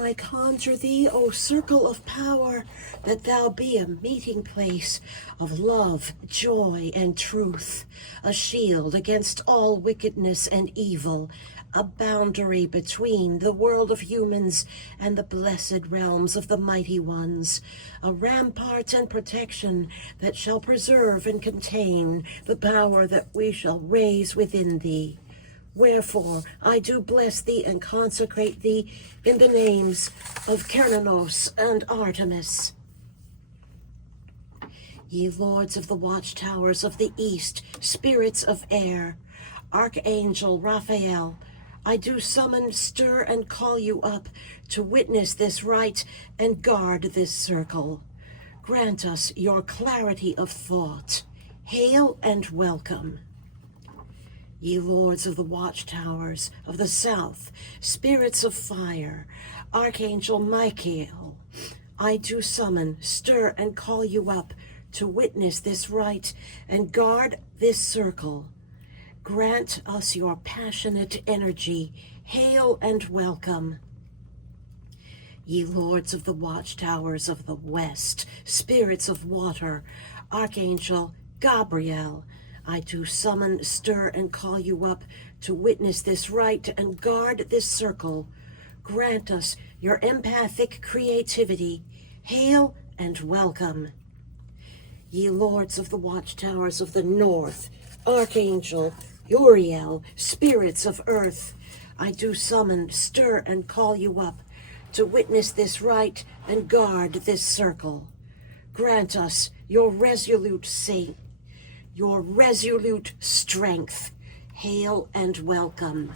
I conjure thee, O circle of power, that thou be a meeting place of love, joy, and truth, a shield against all wickedness and evil, a boundary between the world of humans and the blessed realms of the mighty ones, a rampart and protection that shall preserve and contain the power that we shall raise within thee. Wherefore I do bless thee and consecrate thee in the names of Cernunnos and Artemis. Ye lords of the watchtowers of the east, spirits of air, Archangel Raphael, I do summon, stir, and call you up to witness this rite and guard this circle. Grant us your clarity of thought. Hail and welcome. Ye lords of the watchtowers of the south, spirits of fire, Archangel Michael, I do summon, stir, and call you up to witness this rite and guard this circle. Grant us your passionate energy. Hail and welcome. Ye lords of the watchtowers of the west, spirits of water, Archangel Gabriel, I do summon, stir, and call you up to witness this rite and guard this circle. Grant us your empathic creativity. Hail and welcome. Ye lords of the watchtowers of the north, Archangel Uriel, spirits of earth, I do summon, stir, and call you up to witness this rite and guard this circle. Grant us your resolute strength. Hail and welcome.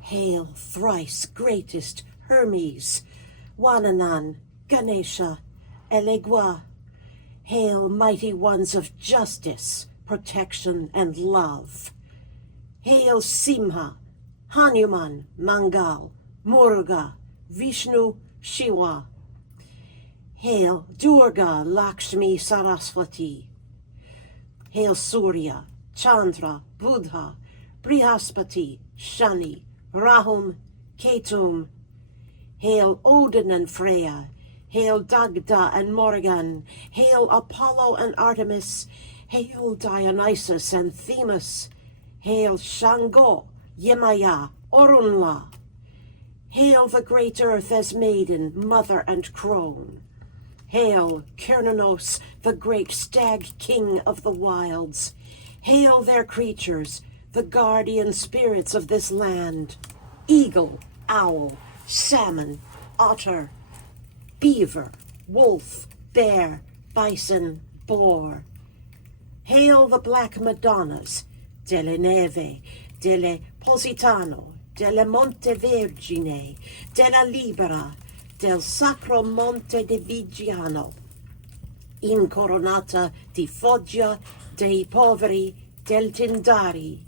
Hail, thrice greatest Hermes, Wananan, Ganesha, Elegua. Hail, mighty ones of justice, protection, and love. Hail, Simha, Hanuman, Mangal, Muruga, Vishnu, Shiva. Hail, Durga, Lakshmi, Saraswati. Hail, Surya, Chandra, Buddha, Brihaspati, Shani, Rahum, Ketum. Hail Odin and Freya. Hail Dagda and Morgan. Hail Apollo and Artemis. Hail Dionysus and Themis. Hail Shango, Yemaya, Orunla. Hail the great earth as maiden, mother, and crone. Hail Cernunnos, the great stag king of the wilds. Hail their creatures, the guardian spirits of this land, eagle, owl, salmon, otter, beaver, wolf, bear, bison, boar. Hail the black Madonnas, delle Neve, delle Positano, delle Monte Vergine, della Libera, del Sacro Monte di Vigiano, incoronata di Foggia dei Poveri del Tindari.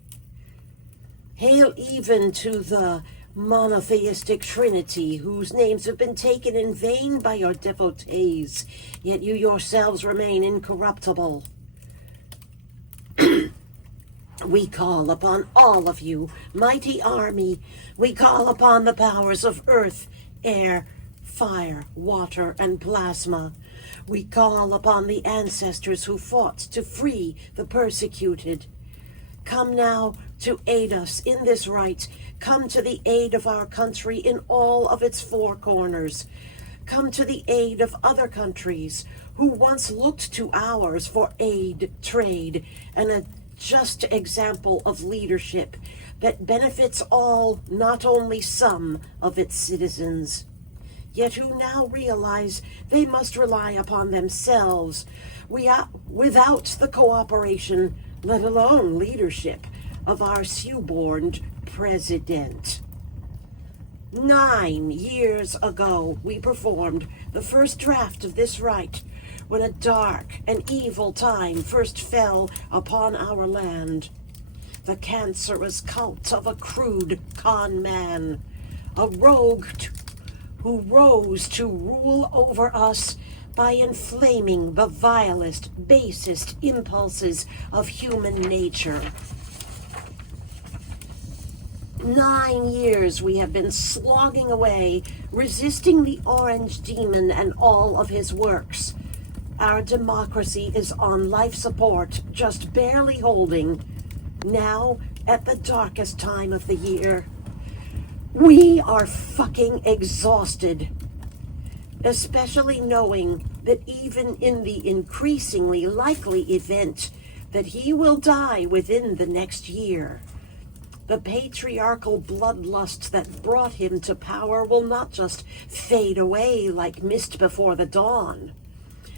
Hail even to the monotheistic Trinity, whose names have been taken in vain by your devotees, yet you yourselves remain incorruptible. We call upon all of you, mighty army. We call upon the powers of earth, air, fire, water, and plasma. We call upon the ancestors who fought to free the persecuted. Come now to aid us in this rite. Come to the aid of our country in all of its four corners. Come to the aid of other countries who once looked to ours for aid, trade, and a just example of leadership that benefits all, not only some, of its citizens, yet who now realize they must rely upon themselves without the cooperation, let alone leadership, of our Sioux-born president. 9 years ago, we performed the first draft of this rite when a dark and evil time first fell upon our land. The cancerous cult of a crude con man, a rogue who rose to rule over us by inflaming the vilest, basest impulses of human nature. 9 years we have been slogging away, resisting the orange demon and all of his works. Our democracy is on life support, just barely holding. Now, at the darkest time of the year, we are fucking exhausted. Especially knowing that even in the increasingly likely event that he will die within the next year, the patriarchal bloodlust that brought him to power will not just fade away like mist before the dawn,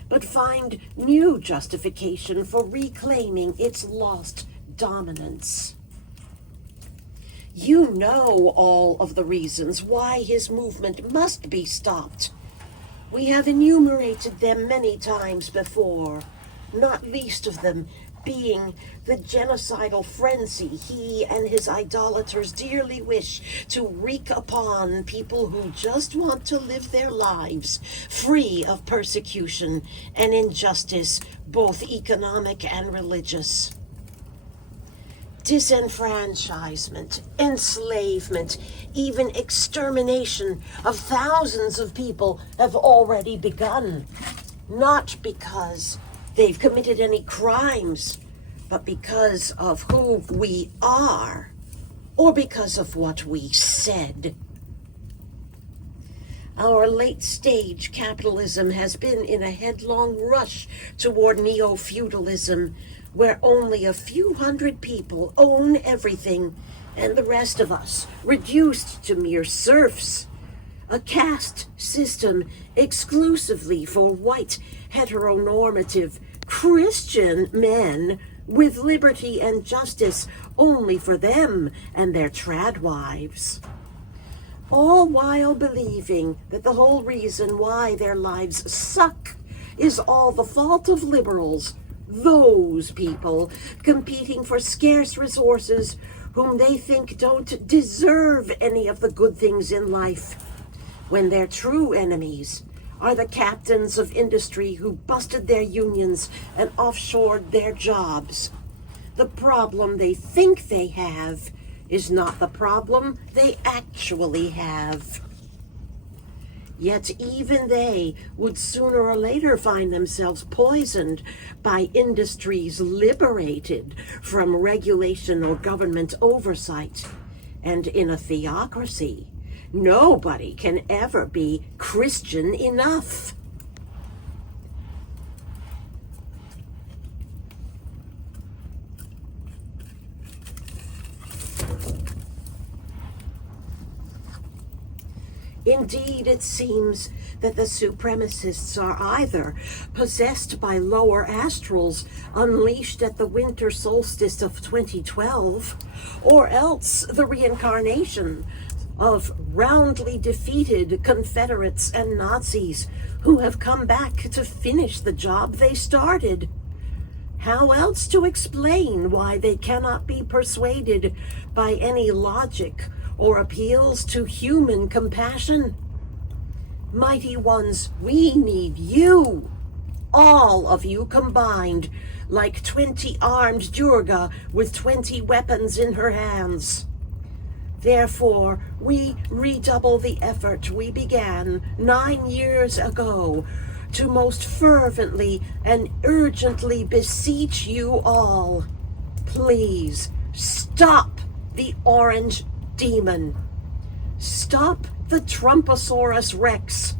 but find new justification for reclaiming its lost dominance. You know all of the reasons why his movement must be stopped. We have enumerated them many times before, not least of them being the genocidal frenzy he and his idolaters dearly wish to wreak upon people who just want to live their lives free of persecution and injustice, both economic and religious. Disenfranchisement, enslavement, even extermination of thousands of people have already begun, not because they've committed any crimes, but because of who we are, or because of what we said. Our late-stage capitalism has been in a headlong rush toward neo-feudalism, where only a few hundred people own everything, and the rest of us reduced to mere serfs. A caste system exclusively for white, heteronormative, Christian men with liberty and justice only for them and their trad wives. All while believing that the whole reason why their lives suck is all the fault of liberals, those people competing for scarce resources whom they think don't deserve any of the good things in life, when their true enemies are the captains of industry who busted their unions and offshored their jobs. The problem they think they have is not the problem they actually have. Yet even they would sooner or later find themselves poisoned by industries liberated from regulation or government oversight. And in a theocracy, nobody can ever be Christian enough. Indeed, it seems that the supremacists are either possessed by lower astrals unleashed at the winter solstice of 2012, or else the reincarnation of roundly defeated Confederates and Nazis who have come back to finish the job they started. How else to explain why they cannot be persuaded by any logic or appeals to human compassion? Mighty ones, we need you, all of you combined, like 20 armed Durga with 20 weapons in her hands. Therefore, we redouble the effort we began 9 years ago to most fervently and urgently beseech you all, please stop the orange demon. Stop the Trumposaurus Rex.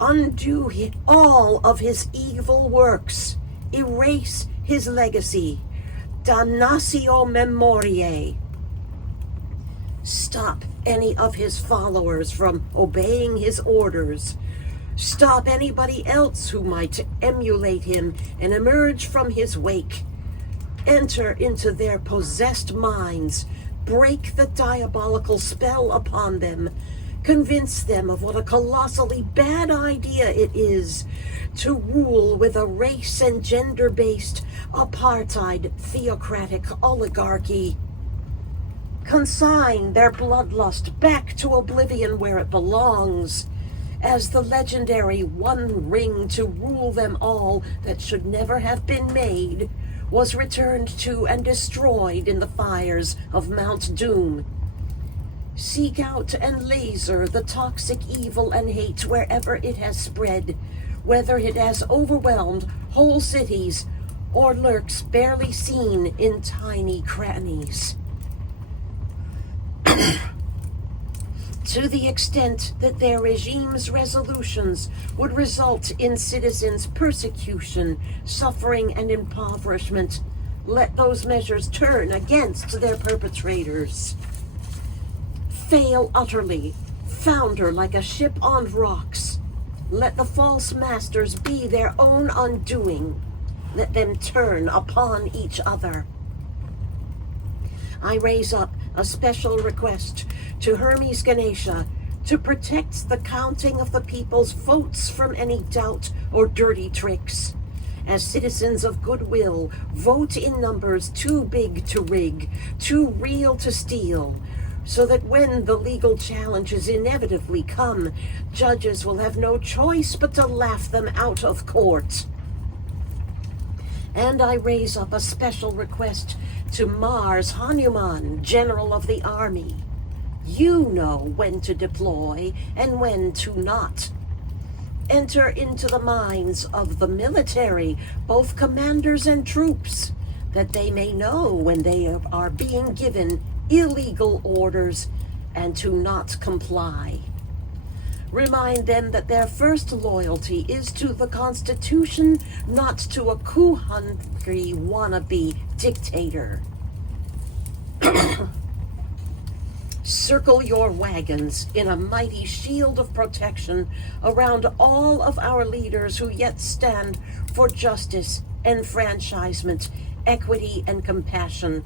Undo all of his evil works. Erase his legacy. Damnatio memoriae. Stop any of his followers from obeying his orders. Stop anybody else who might emulate him and emerge from his wake. Enter into their possessed minds. break the diabolical spell upon them, convince them of what a colossally bad idea it is to rule with a race and gender-based apartheid theocratic oligarchy. Consign their bloodlust back to oblivion where it belongs, as the legendary one ring to rule them all that should never have been made was returned to and destroyed in the fires of Mount Doom. Seek out and laser the toxic evil and hate wherever it has spread, whether it has overwhelmed whole cities or lurks barely seen in tiny crannies. To the extent that their regime's resolutions would result in citizens' persecution, suffering, and impoverishment, let those measures turn against their perpetrators. Fail utterly, founder like a ship on rocks. Let the false masters be their own undoing. Let them turn upon each other. I raise up a special request to Hermes Ganesha to protect the counting of the people's votes from any doubt or dirty tricks. As citizens of goodwill, vote in numbers too big to rig, too real to steal, so that when the legal challenges inevitably come, judges will have no choice but to laugh them out of court. And I raise up a special request to Mars Hanuman, General of the Army. You know when to deploy and when to not. Enter into the minds of the military, both commanders and troops, that they may know when they are being given illegal orders and to not comply. Remind them that their first loyalty is to the Constitution, not to a coup-hungry wannabe dictator. Circle your wagons in a mighty shield of protection around all of our leaders who yet stand for justice, enfranchisement, equity, and compassion,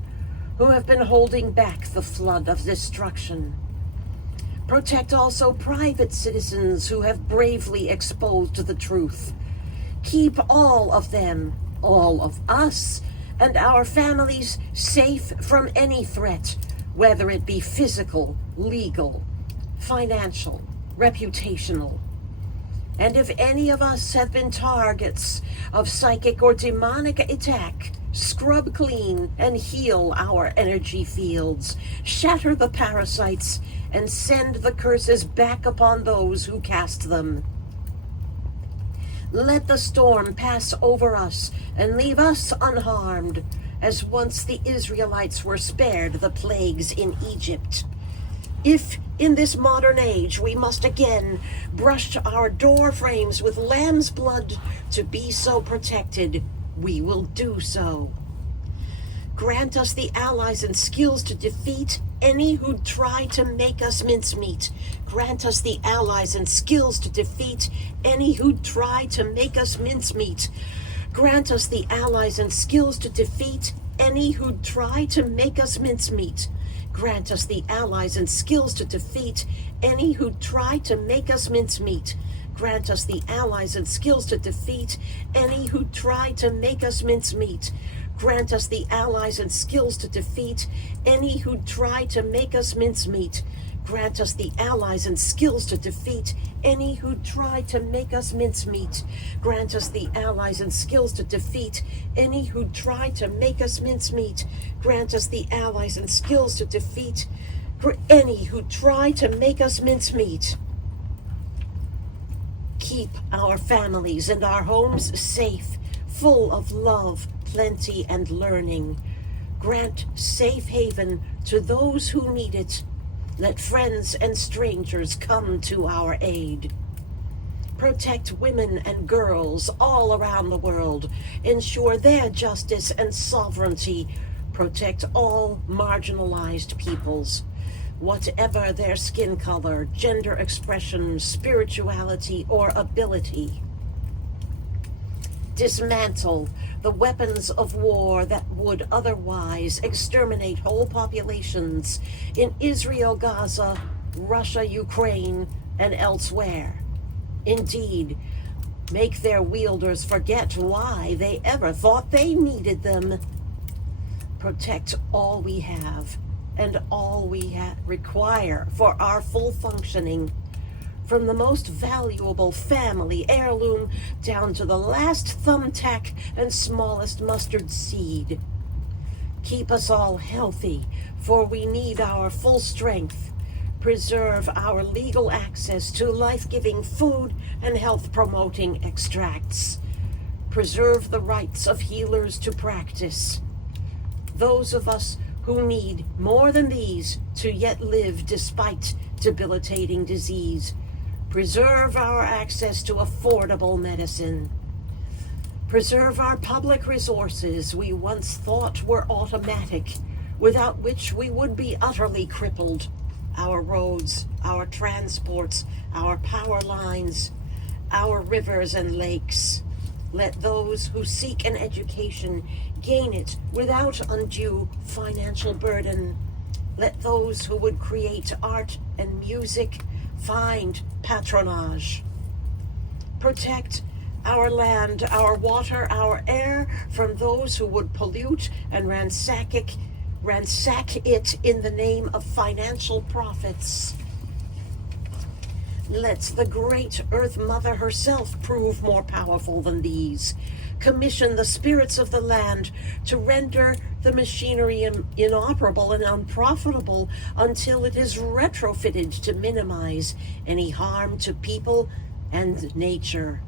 who have been holding back the flood of destruction. Protect also private citizens who have bravely exposed the truth. Keep all of them, all of us, and our families safe from any threat, whether it be physical, legal, financial, reputational. And if any of us have been targets of psychic or demonic attack, scrub clean and heal our energy fields, shatter the parasites, and send the curses back upon those who cast them. Let the storm pass over us and leave us unharmed, as once the Israelites were spared the plagues in Egypt. If in this modern age we must again brush our door frames with lamb's blood to be so protected, we will do so. Grant us the allies and skills to defeat any who try to make us mincemeat. Grant us the allies and skills to defeat any who try to make us mincemeat. Grant us the allies and skills to defeat any who try to make us mincemeat. Grant us the allies and skills to defeat any who try to make us mincemeat. Grant us the allies and skills to defeat any who try to make us mincemeat. Grant us the allies and skills to defeat any who try to make us mincemeat. Grant us the allies and skills to defeat any who try to make us mincemeat. Grant us the allies and skills to defeat any who try to make us mincemeat. Grant us the allies and skills to defeat any who try to make us mincemeat. Keep our families and our homes safe, full of love, plenty, and learning. Grant safe haven to those who need it. Let friends and strangers come to our aid. Protect women and girls all around the world. Ensure their justice and sovereignty. Protect all marginalized peoples, whatever their skin color, gender expression, spirituality, or ability. Dismantle the weapons of war that would otherwise exterminate whole populations in Israel, Gaza, Russia, Ukraine, and elsewhere. Indeed, make their wielders forget why they ever thought they needed them. Protect all we have and all we require for our full functioning, from the most valuable family heirloom down to the last thumbtack and smallest mustard seed. Keep us all healthy, for we need our full strength. Preserve our legal access to life-giving food and health-promoting extracts. Preserve the rights of healers to practice. Those of us who need more than these to yet live despite debilitating disease. Preserve our access to affordable medicine. Preserve our public resources we once thought were automatic, without which we would be utterly crippled. Our roads, our transports, our power lines, our rivers and lakes. Let those who seek an education gain it without undue financial burden. Let those who would create art and music find patronage. Protect our land, our water, our air from those who would pollute and ransack it in the name of financial profits. Let the great Earth Mother herself prove more powerful than these. Commission the spirits of the land to render the machinery inoperable and unprofitable until it is retrofitted to minimize any harm to people and nature.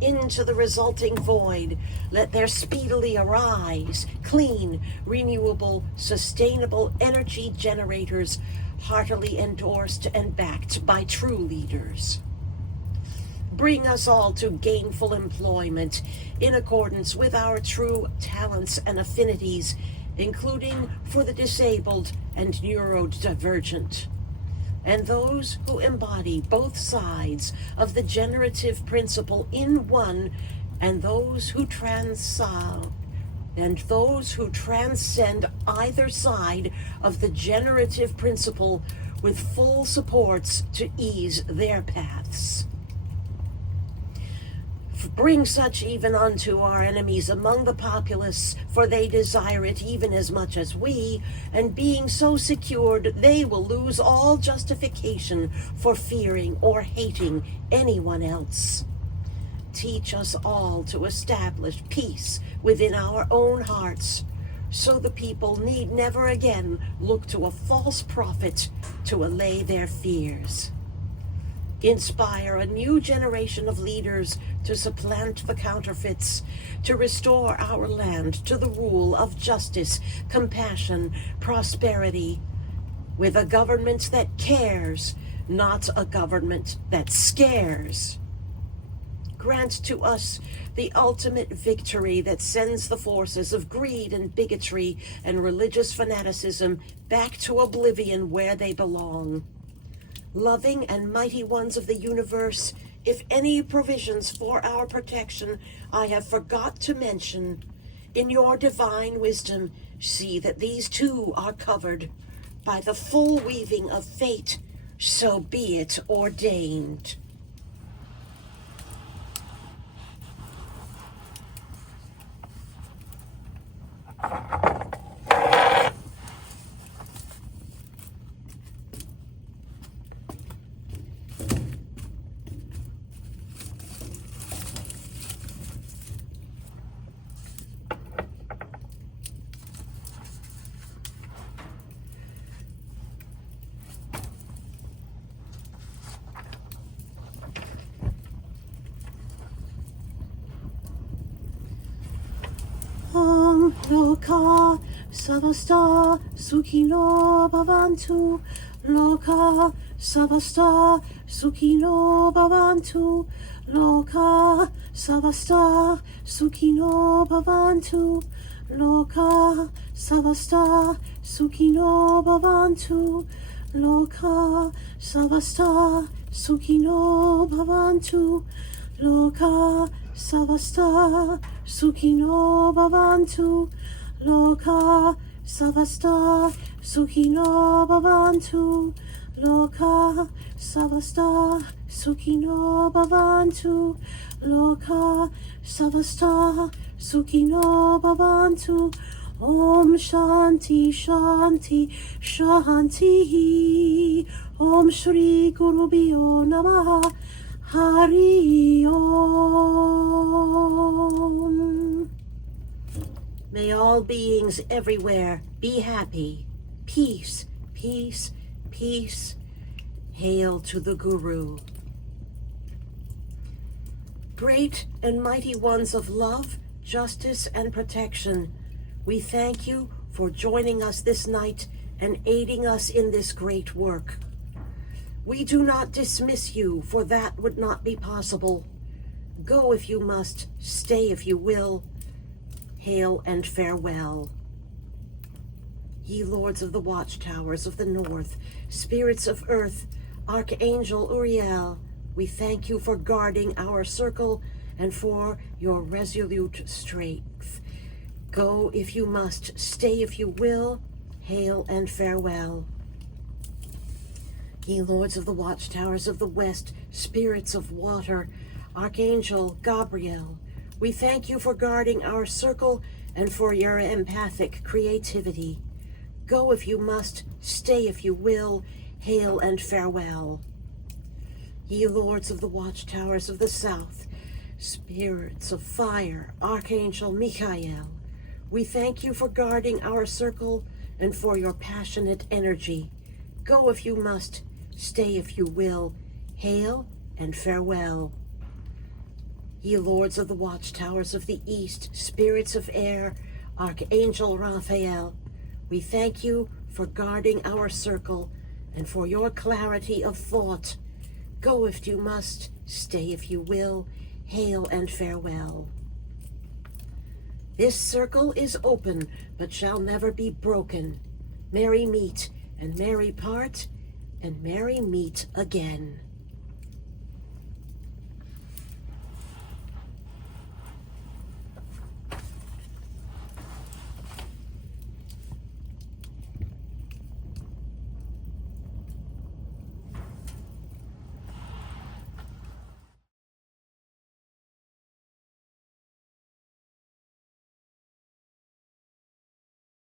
Into the resulting void, let there speedily arise clean, renewable, sustainable energy generators, heartily endorsed and backed by true leaders. Bring us all to gainful employment in accordance with our true talents and affinities, including for the disabled and neurodivergent, and those who embody both sides of the generative principle in one, and those who transcend either side of the generative principle with full supports to ease their paths. Bring such even unto our enemies among the populace, for they desire it even as much as we, and being so secured, they will lose all justification for fearing or hating anyone else. Teach us all to establish peace within our own hearts, so the people need never again look to a false prophet to allay their fears. Inspire a new generation of leaders to supplant the counterfeits, to restore our land to the rule of justice, compassion, prosperity, with a government that cares, not a government that scares. Grant to us the ultimate victory that sends the forces of greed and bigotry and religious fanaticism back to oblivion where they belong. Loving and mighty ones of the universe, if any provisions for our protection I have forgot to mention, in your divine wisdom, see that these too are covered by the full weaving of fate, so be it ordained. Loka Savasta Sukhino Bhavantu. Loka Savasta Sukhino Bhavantu. Loka Savasta Sukhino Bhavantu. Loka Savasta Sukhino Bhavantu. Loka Savasta Sukhino Bhavantu. Loka Savasta Sukhino Bhavantu Loka Savasta Sukhino Bhavantu Loka Savasta Sukhino Bhavantu Loka Savasta Sukhino Bhavantu Om Shanti Shanti Shanti Om Shri Gurubhyo Namaha Hari Om. May all beings everywhere be happy. Peace, peace, peace. Hail to the Guru. Great and mighty ones of love, justice, and protection, we thank you for joining us this night and aiding us in this great work. We do not dismiss you, for that would not be possible. Go if you must, stay if you will. Hail and farewell. Ye lords of the watchtowers of the north, spirits of earth, Archangel Uriel, we thank you for guarding our circle and for your resolute strength. Go if you must, stay if you will. Hail and farewell. Ye lords of the watchtowers of the west, spirits of water, Archangel Gabriel, we thank you for guarding our circle and for your empathic creativity. Go if you must, stay if you will. Hail and farewell. Ye lords of the watchtowers of the south, spirits of fire, Archangel Michael, we thank you for guarding our circle and for your passionate energy. Go if you must, stay if you will. Hail and farewell. Ye lords of the watchtowers of the east, spirits of air, Archangel Raphael, we thank you for guarding our circle and for your clarity of thought. Go if you must, stay if you will. Hail and farewell. This circle is open, but shall never be broken. Merry meet, and merry part, and merry meet again.